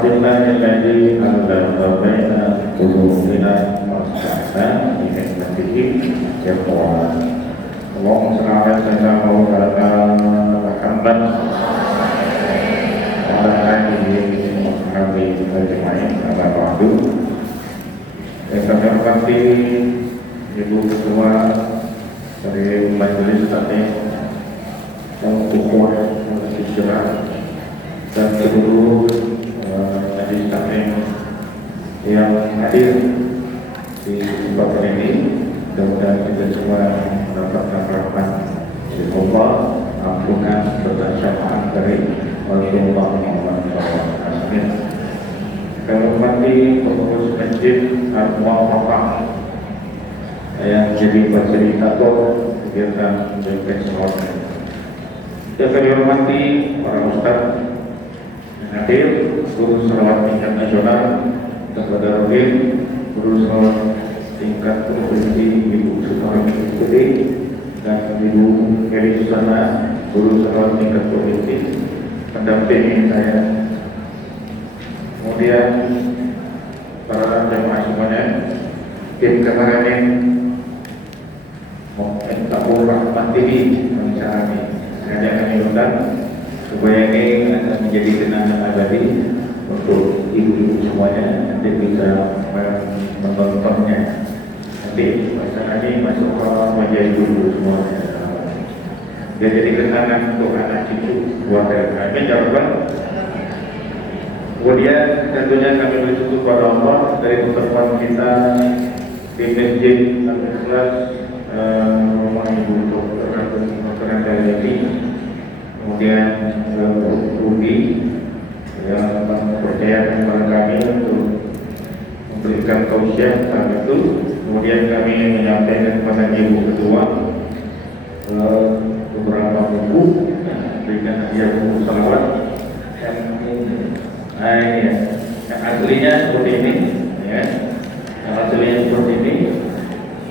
billahi alladzi anzala baina qulubina wasana hikmatihi yaqwa. Allahumma shalli ala sayyidina Muhammad wa ala alihi wa sahbihi ajma'in. Amma ba'du. Kami hormati Ibu Ketua dari Majelis Taklim yang ukhuwah Islam dan seluruh majelis taklim yang hadir di kesempatan ini, dan kita semua mendapatkan rahmat dari Allah, ampunan serta syafaat dari Rasulullah Muhammad SAW. Kami hormati pengurus masjid Al-Muwafaqah yang jadi fasilitator kegiatan menjaga sholat. Yang kami hormati para ustaz yang hadir, guru selawat tingkat nasional, kepada Rodin, guru selawat tingkat provinsi Ibu Sutoran Putri, dan Ibu Heri Susana, guru selawat tingkat provinsi, pendamping saya. Kemudian para jemaah semuanya, tim kemarin Mu'tabur Rahmat TV menjalani sengaja kami undang supaya ini akan menjadi kenangan abadi untuk ibu-ibu semuanya, nanti bisa menontonnya. Nanti pasangannya masuk ke wajah ibu semuanya. Dia jadi kenangan untuk anak cucu keluarga kami. Jawaban. Kemudian tentunya kami bersyukur kepada Allah dari pertemuan kita di Masjid Al-Ikhlas rumah Ibu Dr. Dari, kemudian Rudi yang mempercayakan kepada kami untuk memberikan tausiah saat itu. Kemudian kami menyampaikan kepada Ibu Ketua beberapa buku, berikan hadiah buku salawat yang aslinya seperti ini, ya. Yang aslinya seperti ini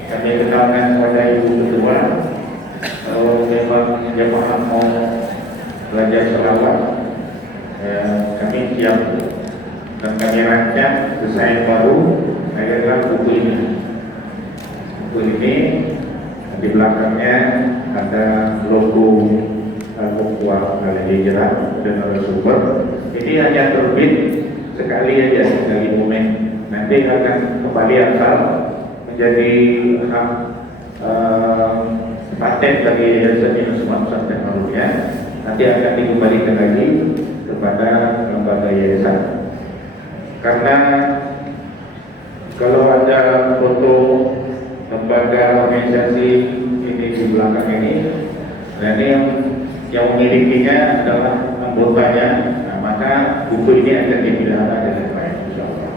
kami kenalkan kepada Ibu Ketua. Kalau memang jemaah mau belajar selawat, kami siap, dan kami rancang desain baru adalah buku ini. Buku ini di belakangnya ada logo Al-Muqwa Al-Hijrah dan Al-Super. Ini hanya terbit sekali aja dari momen. Nanti akan kembali asal menjadi hak paten dari Yayasan Yunusuman Teknologi. Nanti akan dikembalikan lagi kepada lembaga yayasan. Karena kalau ada foto lembaga organisasi ini di belakang ini, dan ini yang memilikinya adalah anggotanya, nah, maka buku ini akan dipelihara dengan baik, insyaallah.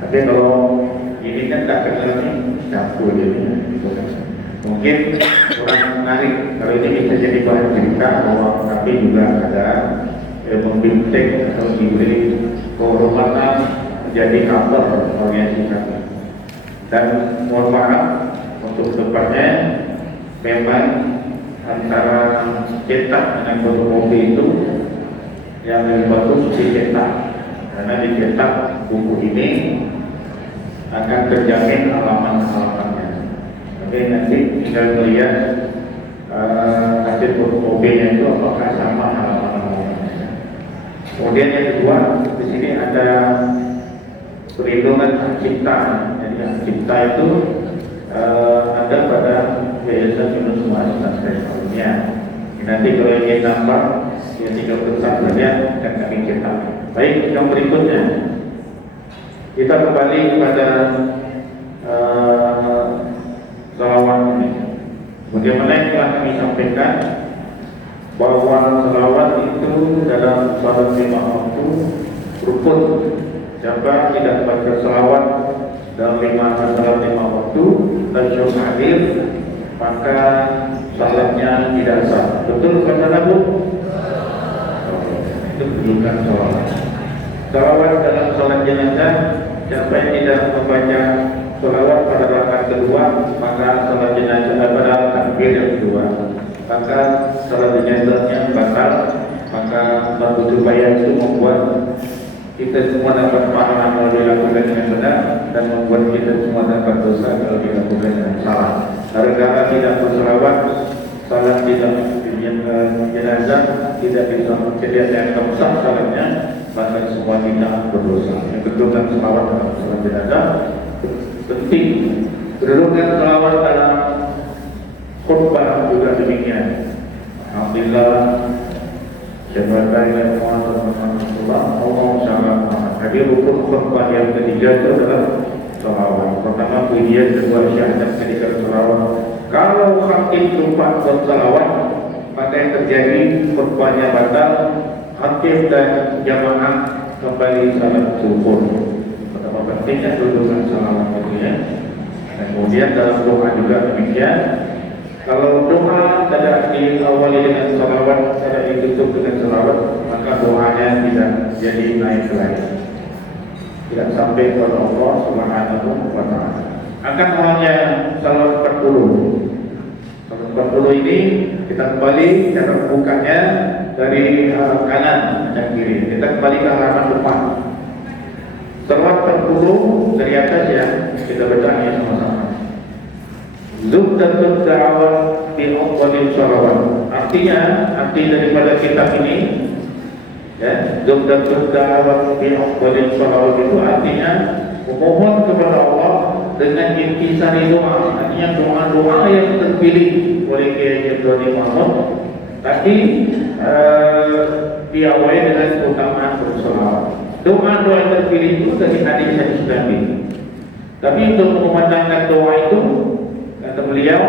Tapi kalau ini kan tak kenal nih, campur ini. Mungkin kurang menarik. Kalau ini bisa jadi bahan cerita bahwa kami juga ada membimbing atau diberi kehormatan menjadi cover organisasi kami. Dan mohon maaf untuk depannya, memang antara cetak dengan fotokopi itu yang lebih bagus dicetak, karena dicetak buku ini akan terjamin halaman-halamannya. Oke, nanti tinggal melihat hasil fotokopinya itu apakah sama halaman-halamannya. Kemudian yang kedua, di sini ada perlindungan hak cipta. Jadi hak cipta itu ada pada Yayasan Yunusuman Teknologi. Nanti kalau ingin nambah, ya tinggal pesan saja dan kami cetak. Baik, yang berikutnya kita kembali kepada selawat ini. Bagaimana yang telah kami sampaikan bahwa selawat itu dalam salat lima waktu rukun. Siapa tidak baca selawat dalam salat lima waktu dan syukur hadir, maka salatnya tidak sah. Betul kata Nabi? Itu bukan selawat. Selawat dalam salat jenazah, siapa yang tidak membaca selawat pada rakaat kedua, maka salat jenazah pada takbir yang kedua, maka salat jenazahnya batal. Maka Abu Jubair itu membuat kita semua dapat pahala kalau dilakukan dengan benar dan membuat kita semua dapat dosa kalau dilakukan dengan salah. Gara-gara tidak berselawat, salat tidak jenazah, tidak bisa dianggap sah salatnya, maka semua kita berdosa. Yang kedua, selawat dalam salat jenazah penting. Kedudukan selawat dalam khutbah juga demikian. Alhamdulillah, syabadanya Allah salam. Jadi rukun khutbah yang ketiga itu adalah selawat. Pertama pujian, kedua syahadat, ketiga selawat. Kalau khatib lupa berselawat, maka yang terjadi khutbahnya batal, khatib dan jamaah kembali salat zuhur. Betapa pentingnya kedudukan selawat itu ya. Dan kemudian dalam doa juga demikian. Kalau doa tidak diawali dengan salawat, tidak ditutup dengan salawat, maka doanya tidak jadi naik lagi, tidak sampai kepada Allah Subhanahu wa Ta'ala. Akan halnya salawat 40. Salawat 40 ini kita kembali cara bukanya dari kanan dan kiri. Kita kembali ke halaman depan. Salawat 40 dari atas ya, kita baca ya sama-sama. Zubdatul da'awat bi afdhalil shalawat. Arti daripada kitab ini ya, Zubdatul da'awat bi afdhalil shalawat itu artinya memohon kepada Allah dengan intisari doa. Artinya doa-doa yang terpilih oleh Kiai Abdul Muhammad tadi diawali dengan keutamaan bersolawat. Doa-doa yang terpilih itu dari hadis Nabi. Tapi untuk memandangkan doa itu, kata beliau,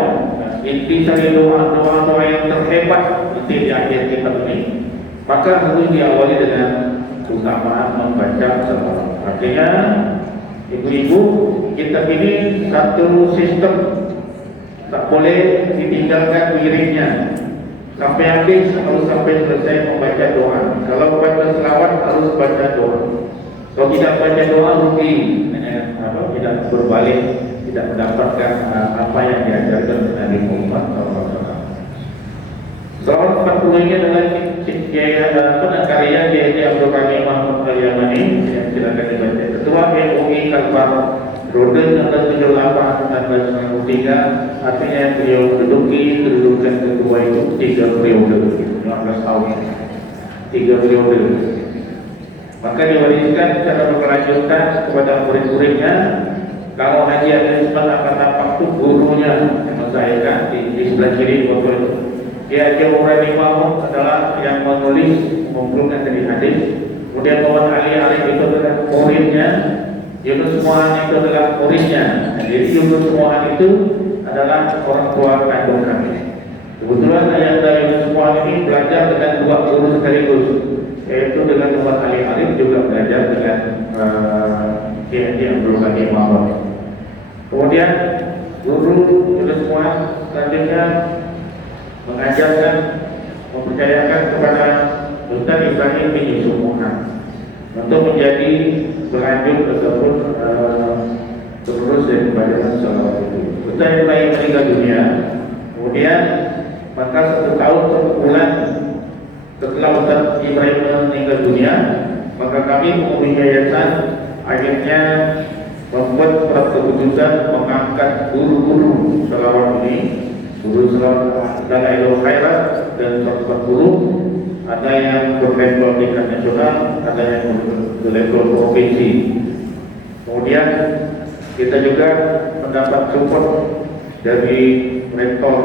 intisari doa yang terhebat nanti di akhir kitab ini, maka harus diawali dengan keutamaan membaca salawat. Artinya, ibu-ibu, kitab ini satu sistem, tak boleh ditinggalkan wiridnya sampai habis, harus sampai selesai membaca doa. Kalau baca selawat harus baca doa. Kalau tidak baca doa rugi, tidak berbalik, tidak mendapatkan apa yang diajarkan Nabi Muhammad SAW. Selawat 40 ini adalah karya Kiai Abdul Ghani Mahmud Al-Yamani yang silakan dibaca. Ketua MUI Kalbar Rode 1978 1993, artinya beliau menduduki kedudukan ketua itu 3 periode, 15 tahun, 3 periode. Maka diwariskan secara berkelanjutan kepada murid-muridnya. Kalau Haji Abdul Ismat akan nampak itu gurunya yang mensampaikan di sebelah kiri waktu itu. Kiai Haji Mahmud adalah yang menulis, mengumpulkan dari hadis. Kemudian Muhammad Ali Arif itu adalah muridnya. Yunus Muhan itu adalah muridnya. Jadi Yunus Muhan itu adalah orang tua kandung kami. Kebetulan ayah Yunus Muhan ini belajar dengan 2 guru sekaligus, yaitu dengan Muhammad Ali Arif juga belajar dengan Kiai Abdul Ghani Mahmud. Kemudian guru Yunus Muhan selanjutnya mengajarkan, mempercayakan kepada Ustaz Ibrahim bin Yusuf Muhan untuk menjadi berlanjut tersebut terus daripada salawat itu. Ustaz Ibrahim meninggal dunia. Kemudian maka 1 tahun 1 bulan setelah Ustaz Ibrahim meninggal dunia, maka kami mempunyai yayasan akhirnya membuat surat keputusan mengangkat guru-guru salawat ini, guru salawat dan Aidul Khairat dan 140. Ada yang berlevel tingkat nasional, ada yang berlevel provinsi. Kemudian kita juga mendapat support dari rektor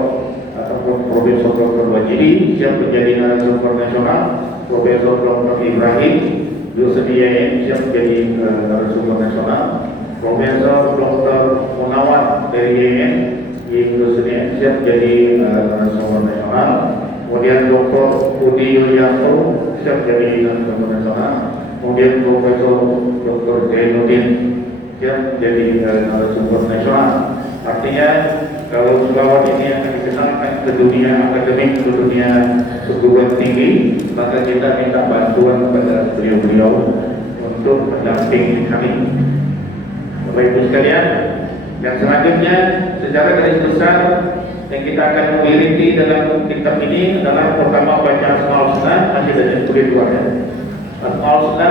ataupun Profesor Dr. Wajidi yang menjadi narasumber nasional, Profesor Dr. Ibrahim Yusuf siap menjadi narasumber nasional, Profesor Dr. Munawar dari YN Yusuf siap menjadi narasumber nasional. Kemudian Dr. Budi Yulianto siap jadi narasumber nasional. Kemudian Profesor Dr. Zainuddin siap jadi narasumber nasional. Artinya kalau selawat ini akan dikenalkan ke dunia akademik, ke dunia perguruan tinggi, maka kita minta bantuan kepada beliau-beliau untuk mendampingi kami. Bapak Ibu sekalian, yang selanjutnya secara garis besar yang kita akan memiliki dalam kitab ini adalah pertama baca Asmaul Husna, masih ada yang kedua ya. Asmaul Husna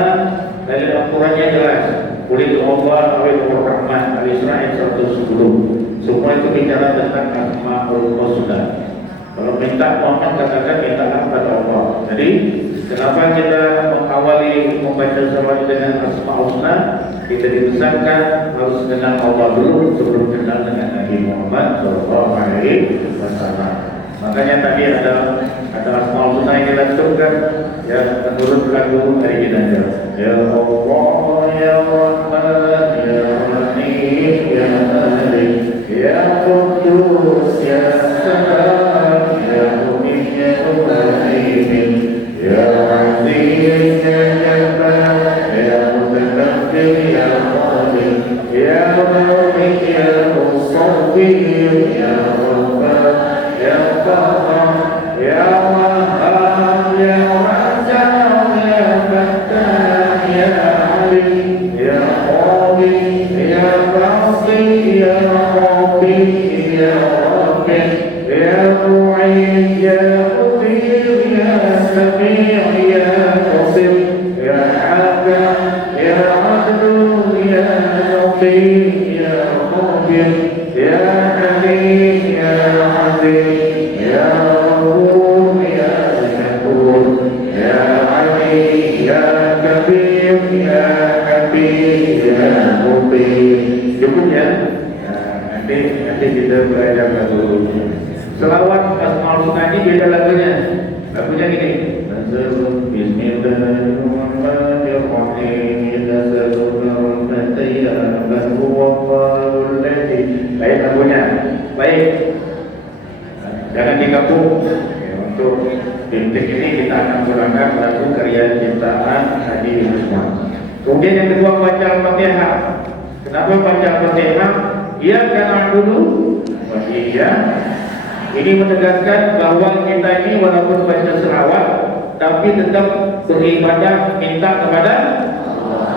Dari Al-Qurannya jelas. Qul Allah awil Rahman Al-Isra ayat 110. Semua itu bicara tentang Asmaul Husna. Kalau minta Muhammad katakan mintalah kepada Allah. Jadi kenapa kita mengawali membaca salawat dengan Asmaul Husna? Kita dipesankan harus kenal Allah dulu sebelum kenal dengan Nabi Muhammad SAW. Makanya tadi ada Asmaul Husna yang dilanturkan ya menurut lagu dari Ginanjar. Ya Allah, Ya Rahman, Ya Rahim, Ya Malik, Ya Qudus, Ya Salam, Ya Mu'min, Ya Mu'min, Ya Aziz, Ya Jabbar, Ya Mutakabbir, Ya Qadir, Ya Mu'min, Ya Musawwir, Ya Rabbah, Ya Qahhar, Ya Wahhab, Ya Raja, Ya Fattah, Ya Alim, Ya Qadir, Ya Basir, Ya Rabbi, Ya Rabbi, Ya Mu'in, Ya Mudir, Ya Sami', Ya Basir, Ya Hakam, Ya Adlu, Ya Latif, Ya Khabir, Ya Halim, Ya Aziz, Ya Ghafur, Ya Syakur, Ya Ali, Ya Kabir, Ya Habib, Ya Mubin. Cukup ya? Nanti kita belajar dulu. Selawat Asmaul Husna ini beda lagunya. Lagunya gini. Bismillahirrahmanirrahim. Lain lagunya. Baik. Jangan digabung. Untuk titik ini kita akan menggunakan lagu karya ciptaan Hadi Usman. Kemudian yang kedua baca Al-Fatihah. Kenapa baca Al-Fatihah? Ia karena dulu iya. Ini menegaskan bahwa kita ini walaupun baca selawat tapi tetap beribadah minta kepada Allah.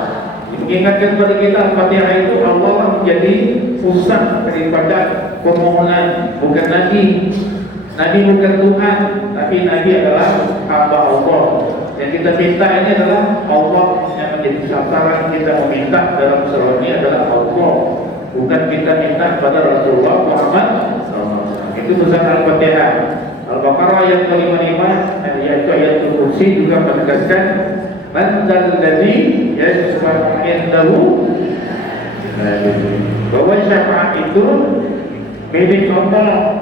Mengingatkan kepada kita Al-Fatihah itu Allah menjadi pusat daripada permohonan, bukan Nabi. Nabi bukan Tuhan, tapi Nabi adalah hamba Allah. Yang kita minta ini adalah Allah yang menjadi sasaran kita meminta dalam selawat ini adalah Allah. Bukan kita minta kepada Rasulullah Muhammad SAW. Itu pesan Al-Fatihah. Al-Baqarah ayat 55 yaitu ayat Kursi juga menegaskan man dzalladzi yashfa'u indahu bahwa syafaat itu milik Allah.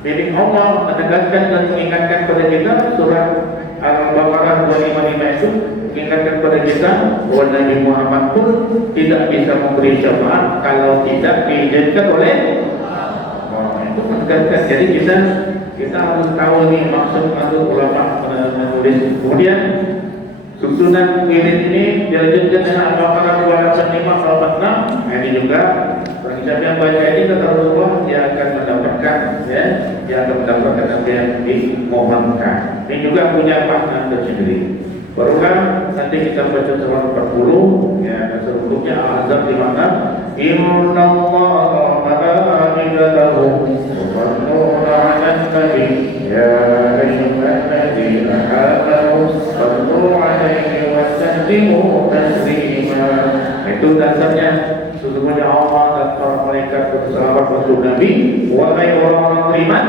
Milik Allah menegaskan dan mengingatkan kepada kita surah Al-Baqarah 255 itu mengingatkan kepada kita bahwa Nabi Muhammad pun tidak bisa memberi syafaat kalau tidak diizinkan oleh Allah. Itu menegaskan. Jadi kita harus tahu nih maksud ulama menulis. Kemudian susunan wirid ini dilanjutkan dengan Al-Baqarah 285 ini juga siapa yang baca ini kata Rasulullah dia akan mendapatkan dia akan mendapatkan apa yang dimohonkan. Ini juga punya makna tersendiri. Barulah nanti kita baca surah 40 ya sebelumnya Al-Ahzab di mana innallaha malaikatahu yusalluna 'alan nabi ya ayyuhalladzina amanu sallu 'alaihi wa sallimu taslima. Itu dasarnya sesungguhnya Allah dan para malaikat berselawat untuk Nabi. Wahai orang-orang beriman,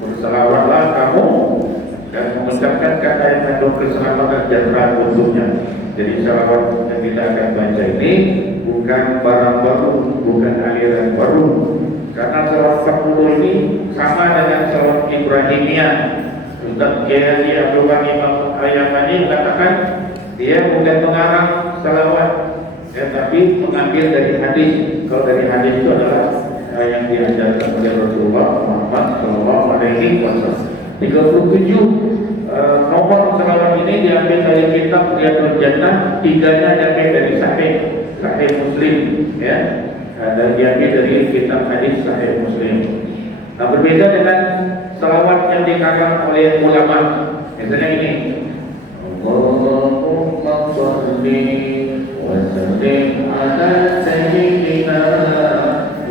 berselawatlah kamu dan mengucapkan kata yang mengandung keselamatan sejahtera untuknya. Jadi salawat yang kita akan baca ini bukan barang baru, bukan aliran baru. Karena salawat 40 ini sama dengan salawat Ibrahimiyah. Ustaz Kiai Haji Abdul Ghani Al-Yamani mengatakan dia bukan mengarang salawat, tapi mengambil dari hadis. Kalau dari hadis itu adalah yang diajarkan oleh Rasulullah Muhammad SAW. 37 nomor salawat ini diambil dari kitab Riyadhul Jannah, 3-nya diambil dari Sahih Muslim, ya, dan diambil dari kitab hadis Sahih Muslim. Nah, berbeda dengan salawat yang dikarang oleh ulama. Misalnya ini, Allahumma shalli wa sallim ala sayyidina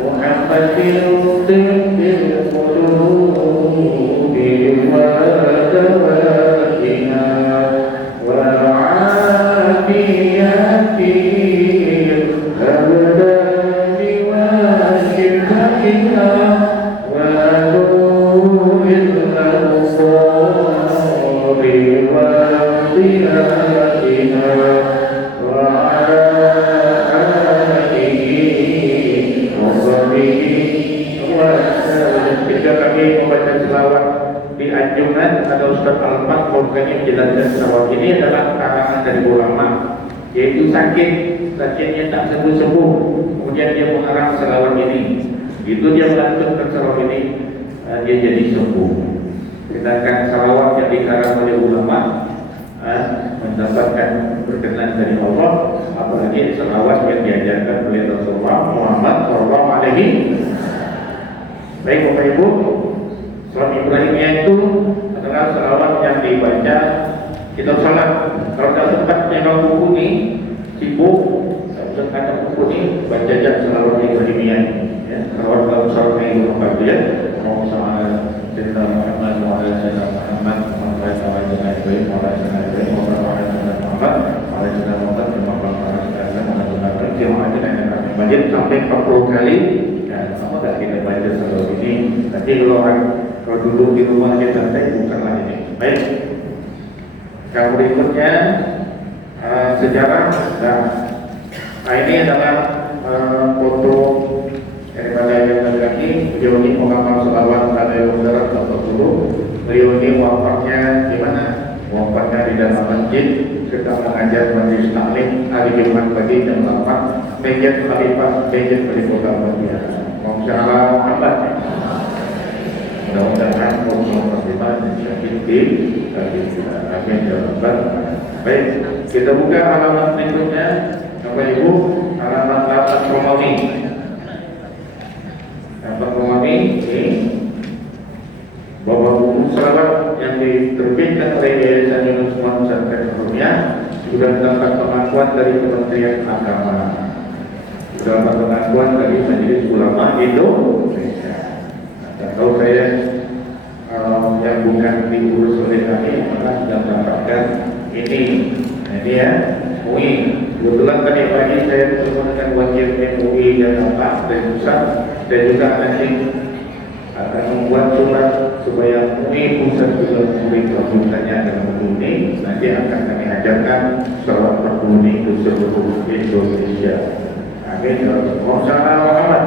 Muhammadin tibbil qulubi wa dawaiha wa afiyatiha adalah karangan dari ulama, yaitu sakitnya tak sembuh-sembuh, kemudian dia mengarang selawat ini, itu dia melantunkan selawat ini, dia jadi sembuh. Sedangkan selawat yang dikarang oleh ulama mendapatkan berkenan dari Allah, apalagi selawat yang diajarkan oleh Rasulullah Muhammad SAW. Baik Bapak Ibu, salat Ibrahimiyah itu adalah selawat yang dibaca kita salat. Kalau tak sempat nengok buku ini, sibuk, tak ada buku ini, baca aja selawat Ibrahimiyah. Ya, selawat dalam salat yang berempat ya. Allahumma shalli ala sayyidina Muhammad wa ala sayyidina Muhammad wa ala sayyidina Ibrahim wa ala sayyidina Ibrahim wa ala sayyidina Muhammad wa ala sayyidina Muhammad majid sampai 40 kali. Dan sama tak kita baca selawat ini. Nanti kalau duduk di rumah kita santai, bukanlah ini. Baik. Yang berikutnya sejarah. Nah, ini adalah foto daripada yang laki-laki. Beliau ini menghafal selawat pada udara 40. Beliau ini wafatnya di mana? Wafatnya di dalam masjid, sedang mengajar majelis taklim hari Jumat pagi jam 8. Meja Khalifah, meja dari kota Madinah. Masyaallah Muhammad. Mudah-mudahan Allah berterima kasih bagi kita. Amin ya rabbal alamin. Baik, kita buka halaman berikutnya. Bapak Ibu, halaman 8 Romawi. 8 Romawi ini bahwa buku selawat yang diterbitkan oleh Yayasan Yunus Pesantren Nurul sudah mendapat pengakuan dari Kementerian Agama, sudah mendapat pengakuan dari Majelis Ulama Indonesia. Dan tahu saya yang bukan diurus oleh kami malah sudah mendapatkan ini ya, MUI. Kebetulan tadi pagi saya bertemu dengan wakil MUI Jakarta dan Pusat, dan juga nanti akan membuat surat supaya MUI Pusat juga memberi kebutuhannya dalam buku ini. Nanti akan kami ajarkan selawat berbunyi ke seluruh Indonesia. Amin. Muhammad.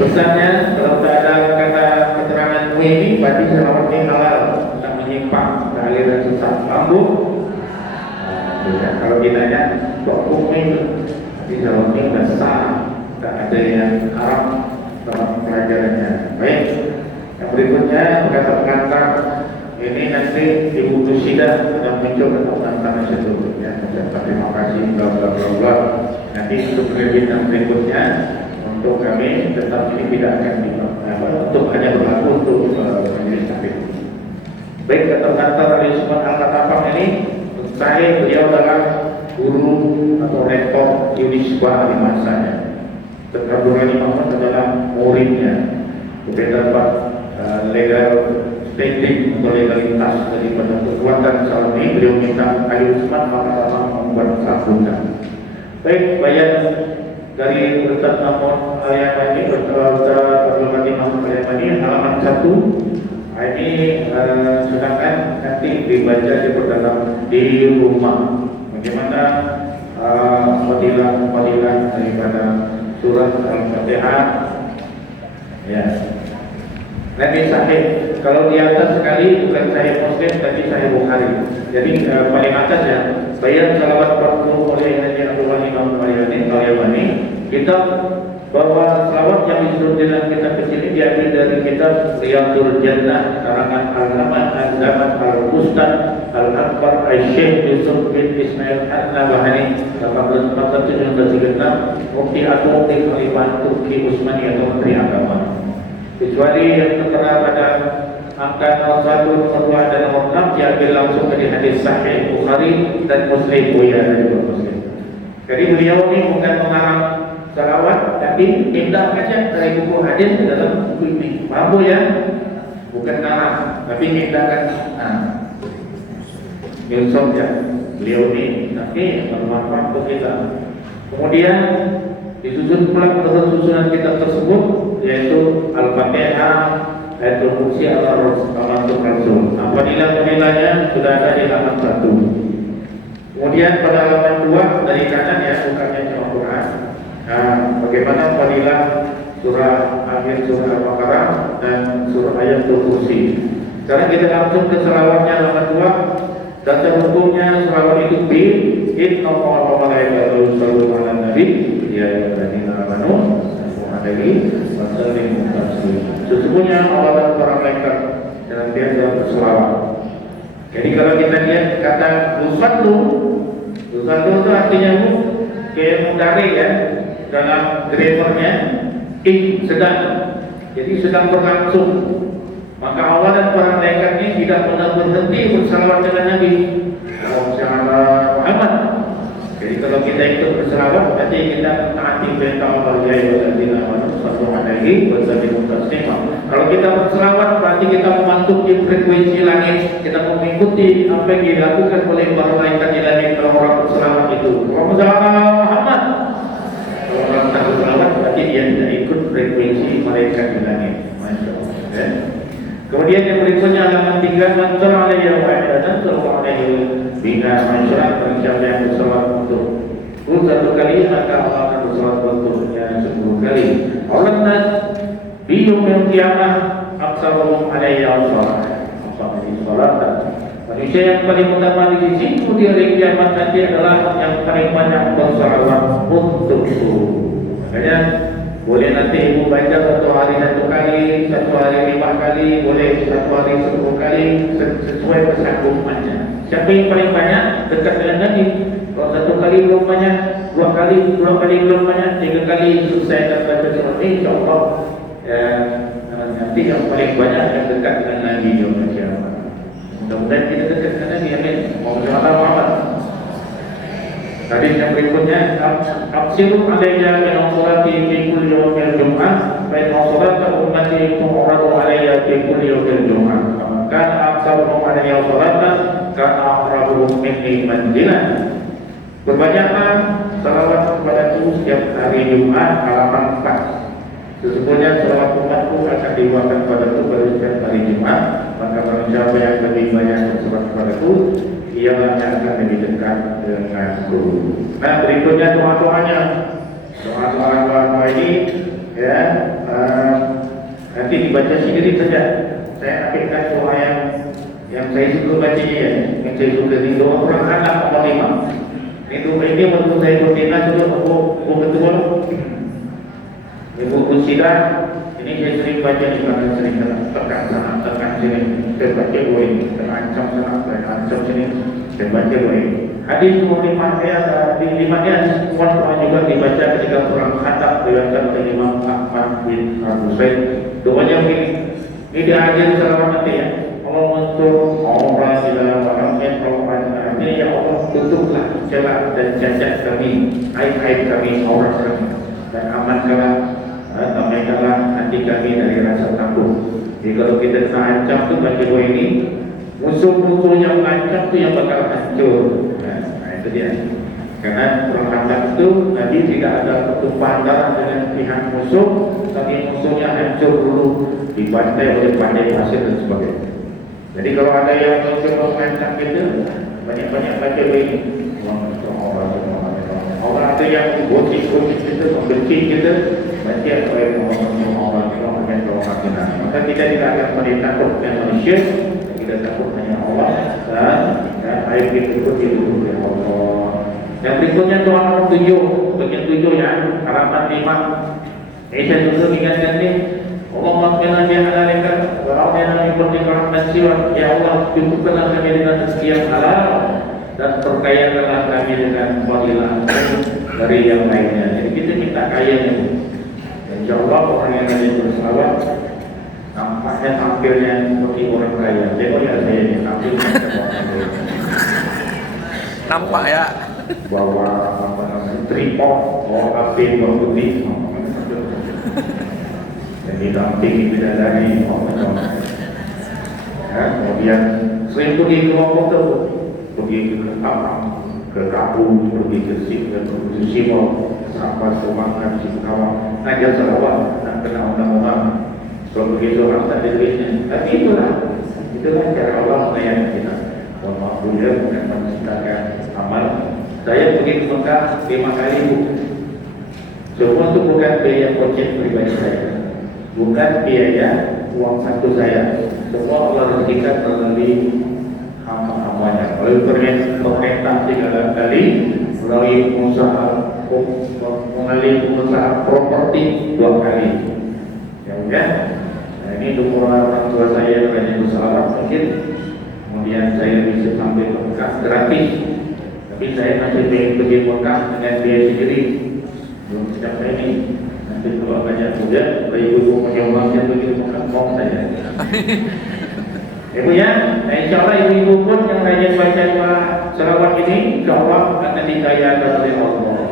Pesannya, kalau tak ada kata keterangan MUI ini, berarti selawat ini halal, tak menyimpang ke aliran sesat. Lambung. Kalau ditanya, kok MUI di selawat ini tidak sah, tak ada yang haram dalam pelajarannya. Baik. Yang berikutnya kata pengantar ini nanti di buku sidang akan muncul kata pengantar selanjutnya. Terima kasih bla bla bla bla. Nanti untuk penerbitan berikutnya untuk kami tetap ini tidak akan untuk hanya berlaku untuk majelis taklim. Baik, kata pengantar dari Usman Al-Katafang ini, saya beliau adalah guru atau rektor Unisba di masanya. Terkabulkan Imam adalah muridnya. Berbeda dapat legal standing atau legalitas daripada kekuatan salam ini. Beliau minta Ali Usman maka membuat sambutan. Baik, bayar dari Ustaz Mahmud Al-Yamani, Ustaz Imam Al-Yamani halaman 1. Ini sedangkan nanti dibaca di perdalam di rumah. Bagaimana fadilah daripada surah Al-Fatihah. Ya. Nabi sahih. Kalau di atas sekali bukan sahih Muslim tapi sahih Bukhari. Jadi paling atas ya. Bayar salawat 40 oleh Haji Abdullah Imam Al-Yamani. Kitab bahwa salawat yang disebut dalam kitab kecil ini diambil dari kitab Riyadul Jannah karangan Al-Zaman Al-Zaman Al-Ustaz Al-Akbar Al-Syekh Yusuf bin Ismail An-Nabahani 1847-1936 Mufti atau Mufti Khalifah Turki Utsmani atau Menteri Agama. Kecuali yang tertera pada angka 01, nomor 2 dan nomor 6 diambil langsung dari hadis sahih Bukhari dan Muslim. Dari Muslim. Jadi beliau ini bukan mengarang salawat, tapi tindakannya dari buku hadis ke dalam buku ini. Paham ya? Bukan ngarang, tapi tindakan. Yusuf ya, beliau ini tapi bermanfaat untuk kita. Kemudian disusun pula menurut susunan kitab tersebut, yaitu Al-Fatihah, Ayatul Kursi, Al-Rasul. Apa nilai-nilainya sudah ada di halaman 1. Kemudian pada halaman 2 dari kanan ya, bukannya cuma Quran. Bagaimana fadilah surah akhir surah Al-Baqarah dan surah Ayatul Kursi. Sekarang kita langsung ke selawatnya halaman 2. Dan hukumnya selama itu inna Allah wa malaikatahu yusholluna 'alan nabi ya ayyuhalladzina amanu sallu 'alaihi wa sallimu taslima. Sesungguhnya Allah dan para malaikat senantiasa berselawat. Jadi kalau kita lihat kata yusallu itu artinya kayak mudari ya, dalam grammarnya sedang. Jadi sedang berlangsung. Maka Allah dan para malaikatnya tidak pernah berhenti bersalawat dengan Nabi Muhammad. Jadi kalau kita ikut bersalawat, berarti kita taati perintah Allah Subhanahu wa taala. Kalau kita bersalawat, berarti kita memasuki frekuensi langit. Kita mengikuti apa yang dilakukan oleh para malaikat di langit. Kalau orang bersalawat itu, Muhammad. Kalau orang tak bersalawat, berarti dia tidak ikut frekuensi malaikat di langit. Masya Allah. Ya. Kemudian yang berikutnya halaman 3, man shalla alaihi wa sallam sallallahu alaihi bina masyarakat bersiapa yang bersalawat untuk satu kali, maka Allah akan bersalawat untuknya 10 kali. Allah nas biyum yang kiamah aksarum alaihi wa sallam. Manusia yang paling utama di sisi di hari kiamat nanti adalah yang paling banyak bersalawat untukku. Makanya boleh nanti ibu baca satu hari 1 kali, 1 hari 5 kali, boleh 1 hari 10 kali, sesuai kesanggupannya. Siapa yang paling banyak dekat dengan Nabi? Kalau 1 kali belum banyak, 2 kali belum banyak, 3 kali selesai dan baca surat ini, insyaAllah nanti yang paling banyak yang dekat dengan Nabi Yawm Kiamat. Mudah-mudahan kita dekat dengan Nabi. Amin. Muhammad. Hadis yang berikutnya, Absiru alayya min salati fi kulli yawmil jum'ah fa inna salata ummati tu'radu alayya fi kulli yawmil jum'ah. Kan aksaruhum alayya salatan kan aqrabuhum minni manzilan. Berbanyaklah salawat kepadaku setiap hari Jumat halaman 4. Sesungguhnya salawat umatku akan diwakilkan kepadaku pada setiap hari Jumat. Maka barang siapa yang lebih banyak bersalawat kepadaku, ialah yang akan lebih dekat denganku. Nah, berikutnya doa-doanya. Doa-doa ini ya nanti dibaca sendiri saja. Saya ambilkan doa yang saya suka baca ya, yang saya suka di doa orang anak nomor 5. Ini waktu saya bertina sudah aku betul. Ibu Usida ini saya sering baca di mana sering tekan sini. Saya baca doa ini, terancam sini. Saya baca doa ini. Hadis nomor 5 di 5-nya semua juga dibaca ketika orang khatam diriwayatkan oleh Imam Ahmad bin Husain. Doanya ini diajar selama nanti ya. Allah mentur Allah ila wa rahmat Allah. Ini ya Allah tutuplah celah dan cacat kami, aib-aib kami, aurat kami, dan amankanlah damaikanlah hati kami dari rasa takut. Jadi kalau kita kena ancam tu baca doa ini, musuh-musuh yang mengancam tu yang bakal hancur. Nah itu dia. Karena perang itu Nabi tidak ada pertumpahan darah dengan pihak musuh, tapi musuhnya hancur dulu, dibantai oleh pandai pasir dan sebagainya. Jadi kalau ada yang mencoba mengancam kita, banyak-banyak baca doa ini. Orang ada yang gosip-gosip kita, membenci kita, baca doa ini. Maka kita tidak akan takut dengan manusia, kita takut hanya Allah dan ayat kita pun dilindungi oleh Allah. Yang berikutnya doa nomor 7, bagian 7 ya, halaman 5. Saya juga ingatkan ni, Allahumma qina bi halalika wa a'tina min fadlika rahmatan siwa. Ya Allah, cukupkanlah kami dengan rezeki yang halal dan perkayakanlah kami dengan fadilah dari yang lainnya. Jadi kita minta kaya ni. InsyaAllah orang yang ada bersalawat nampaknya tampilnya seperti orang kaya. Tengok ya saya ni tampilnya seperti orang kaya. Nampak ya. Bawa apa namanya tripod, bawa kafe, bawa putih. Jadi dampingi bidadari, kemudian sering pergi ke luar kota, pergi ke Kapang, ke Kampung, pergi ke Simo, sampai Semangat, Singkawang, ajar salawat, nak kenal orang-orang. Kalau pergi seorang tak ada duitnya, tapi itulah cara Allah menyayangi kita. Allah boleh menciptakan amal. Saya pergi ke Mekah 5 kali bu. Semua itu bukan biaya kocek pribadi saya, bukan biaya uang satu saya. Semua Allah rezekikan melalui hamba-hamba semuanya. Melalui pemerintah 3 kali, melalui pengusaha properti 2 kali. Ya, nah, ini dukungan orang tua saya banyak usaha mungkin. Kemudian saya bisa sampai ke Mekah gratis. Tapi saya masih pergi Mekah dengan biaya sendiri. Belum siap ini. Nanti kalau banyak muda, ibu-ibu punya uangnya pergi Mekah, mau saya. Ibu ya, insya Allah ibu-ibu pun yang rajin baca selawat ini, insya Allah akan dikayaan oleh Allah.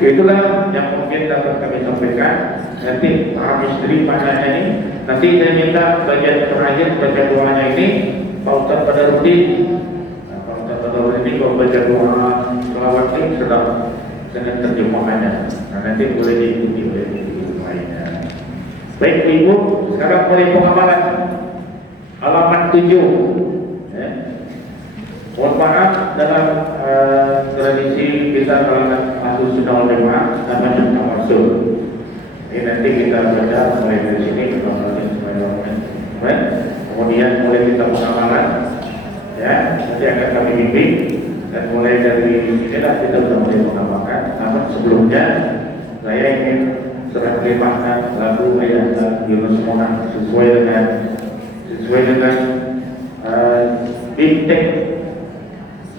Itulah yang mungkin dapat kami sampaikan. Nanti para istri panahnya ini, nanti saya minta bagian terakhir baca doanya ini, Pak Ustaz Badarudin. Pak Ustaz Badarudin kalau baca doa selawat ini sedang dengan terjemahannya. Nah, nanti boleh diikuti oleh ibu lainnya. Baik ibu, sekarang mulai pengamalan halaman 7. Mohon maaf dalam tradisi kita kalangan Ahlus Sunnah wal Jamaah namanya tawasul. Ini nanti kita baca mulai dari sini ke kemudian mulai kita pengamalan. Ya, nanti akan kami bimbing dan mulai dari inilah kita sudah mulai mengamalkan. Namun sebelumnya saya ingin serah terimakan lagu ayat Yunus Muhammad sesuai dengan bintang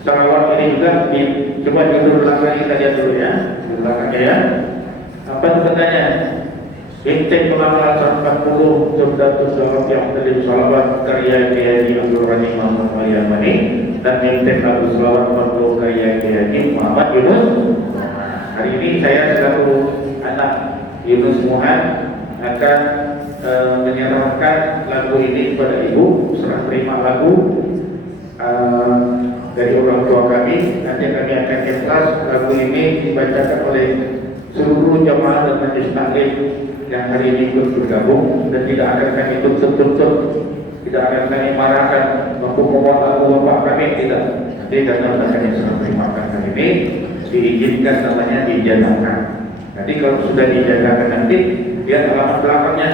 salawat ini juga coba dulu belakang kita lihat dulu ya, di belakangnya ya. Apa sebenarnya bintang pengamal 140 Jumdatul Salawat yang terjadi salawat karya Kiai Abdul Rahim Muhammad Al-Yamani dan bintang lagu salawat untuk karya Kiai Muhammad Yunus. Hari ini saya selaku anak Yunus Muhammad akan menyerahkan lagu ini kepada ibu, serah terima lagu dari orang tua kami. Nanti kami akan ikhlas lagu ini dibacakan oleh seluruh jamaah dan majelis taklim yang hari ini ikut bergabung, dan tidak akan kami tutup-tutup, tidak akan kami marahkan membawa lagu bapak kami, tidak. Nanti karena kami serah terimakan hari ini diizinkan namanya dijadikan. Nanti kalau sudah dijadikan nanti dia alamat belakangnya,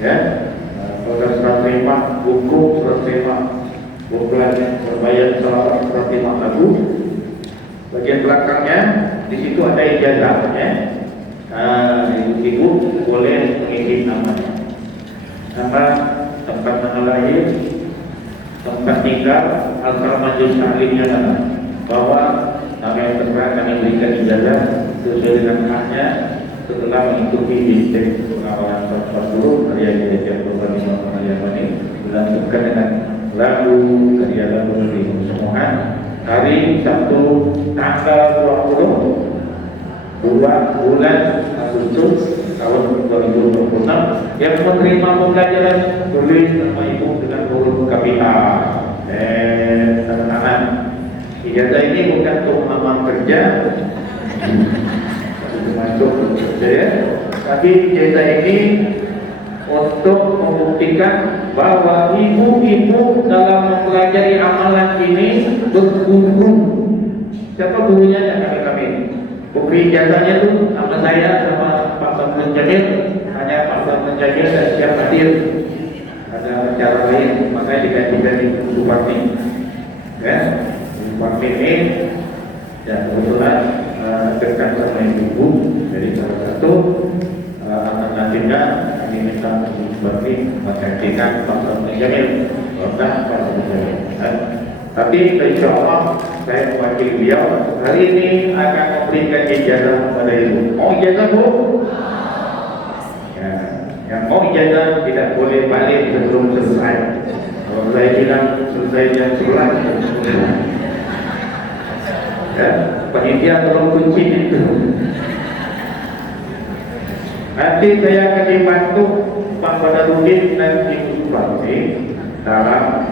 ya. Kalau serah terima buku, serah terima bukulan berbayar salawat, serah terima lagu. Bagian belakangnya di situ ada ijazah, ya. Ibu boleh mengisi namanya, nama, tempat lahir, tempat tinggal, asal majelis taklimnya nama, bahwa nama yang tertera kami berikan ijazah sesuai dengan haknya setelah mengikuti bintang pengawalan 140 karya Kiai Abdul Rahim Al-Yamani dilanjutkan dengan lagu karya lagu dari Muhammad hari Sabtu tanggal 20 bulan Agustus tahun 2026 yang menerima pembelajaran tulis nama ibu dengan huruf kapital dan tanda tangan. Ijazah ini bukan untuk melamar kerja, masuk kerja, tapi ijazah ini untuk membuktikan bahwa ibu-ibu dalam mempelajari amalan ini berguru. Siapa gurunya? Kami. Bukti ijazahnya itu nama saya sama Pak Sabun Jamil, hanya Pak Sabun Jamil dan siap hadir. Ada cara lain, makanya digantikan di Bupati. Ya, Bupati ini ya kebetulan dekat sama ibu, jadi salah satu alternatifnya kami minta Bupati menggantikan Pak Sabun Jamil, Pak Sabun Jamil. Tapi insya Allah saya mewakili beliau hari ini akan memberikan ijazah kepada ibu. Mau ijazah bu? Ya, yang mau ijazah tidak boleh balik sebelum selesai. Kalau saya bilang selesai jam 11, ya, panitia tolong kunci itu. Nanti saya akan dibantu Pak Badarudin dan Ibu Bupati dalam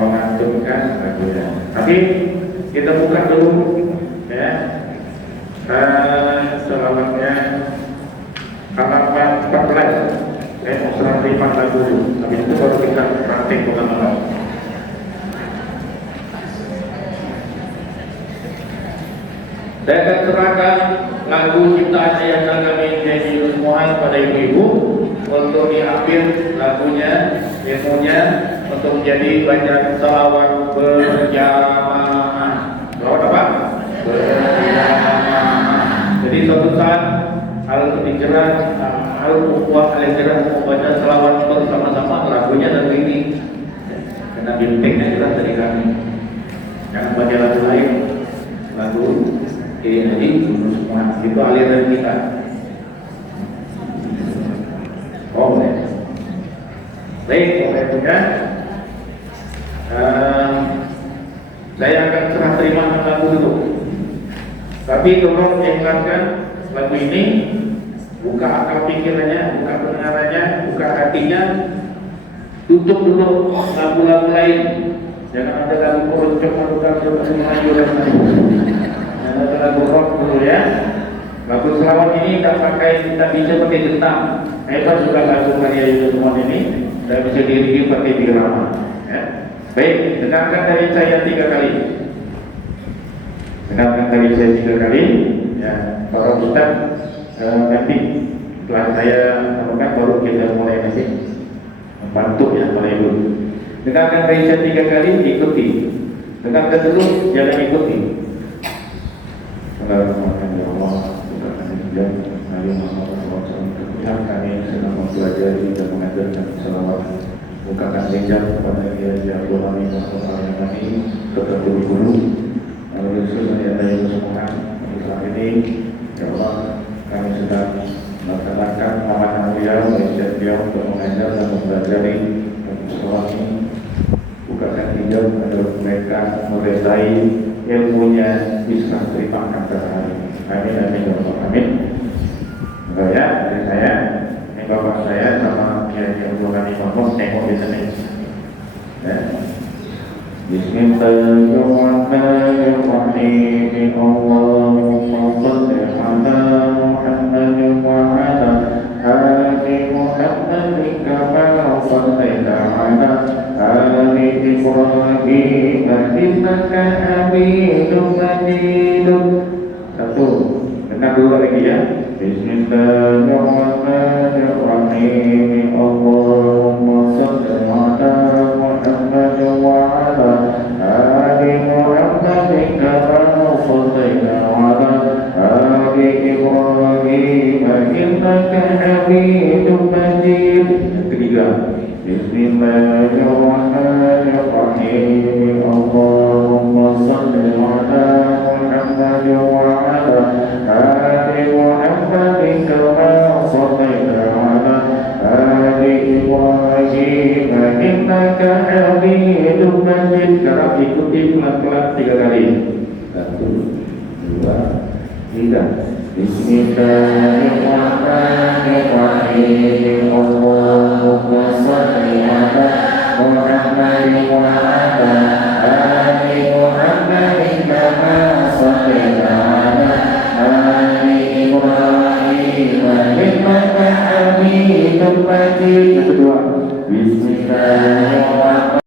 mengaturkan lagunya. Tapi kita buka dulu, ya. Selamatnya halaman 14. Saya mau serah terima lagu dulu. Habis itu baru kita praktik pengawalan. Saya akan serahkan lagu ciptaan ayah kami Kiai Yunus Muhammad pada ibu-ibu. untuk diambil lagunya, ilmunya untuk menjadi bacaan salawat berjamaah. Salawat apa? Berjamaah. Jadi suatu saat harus dijelas, harus membuat aliran membaca salawat bersama-sama lagunya dan ini. Karena bimbingnya jelas dari kami. Jangan baca lagu lain, lagu ini semua itu aliran kita. Oh, baik, kemudian saya akan serah terima lagu itu. Tapi tolong ingatkan lagu ini, buka akal pikirannya, buka pendengarannya, buka hatinya, tutup dulu lagu-lagu lain. Jangan ada lagu keroncong, lagu Melayu dan lain-lain. Jangan ada lagu rock dulu ya. Lagu selawat ini kita bisa pakai gentang. Hebat juga lagu Maria Yusufuan ini, dan bisa dirigi pakai birama. Ya. Baik, dengarkan dari saya 3 kali. Dengarkan dari saya 3 kali. Ya, para ustaz nanti setelah saya sampaikan baru kita mulai nanti membantu ya mulai dulu. Dengarkan dari saya 3 kali, ikuti. Dengarkan dulu, jangan ikuti. Kami sedang mempelajari dan mengajarkan selawat. Bukakan meja kepada dia kami tetap guru. Lalu saya semua Islam ini, ya Allah, kami sedang melaksanakan amanah beliau, beliau untuk mengajar dan mempelajari selawat ini. Bukakan hijab agar mereka meredai ilmunya bisa terima antara hari ini. Amin, amin, ya Allah, amin. Ya, dari saya, ini bapak saya sama yang Tuhan Imam tengok di sini. Ya. Bismillahirrahmanirrahim. Allahumma shalli ala Muhammad wa ala ali Muhammad kama shallaita ala ali Ibrahim innaka Hamidum Majid. Satu, dengar dulu lagi ya. Bismillahirrahmanirrahim. Allahumma shalli ala Muhammad wa ala ali Muhammad kama shallaita ala ali Ibrahim innaka Hamidum Majid. Yang ketiga, Bismillahirrahmanirrahim. Allahumma shalli ala Muhammad wa ala ali Muhammad kama shallaita ala ali Ibrahim innaka Hamidum Majid. Sekarang ikuti pelan-pelan 3 kali. 1, 2, 3. Bismillahirrahmanirrahim. Allahumma shalli ala Muhammad wa ala ali Muhammad kama shallaita ala ali Ibrahim innaka Hamidum Majid. Yang kedua, Bismillahirrahmanirrahim.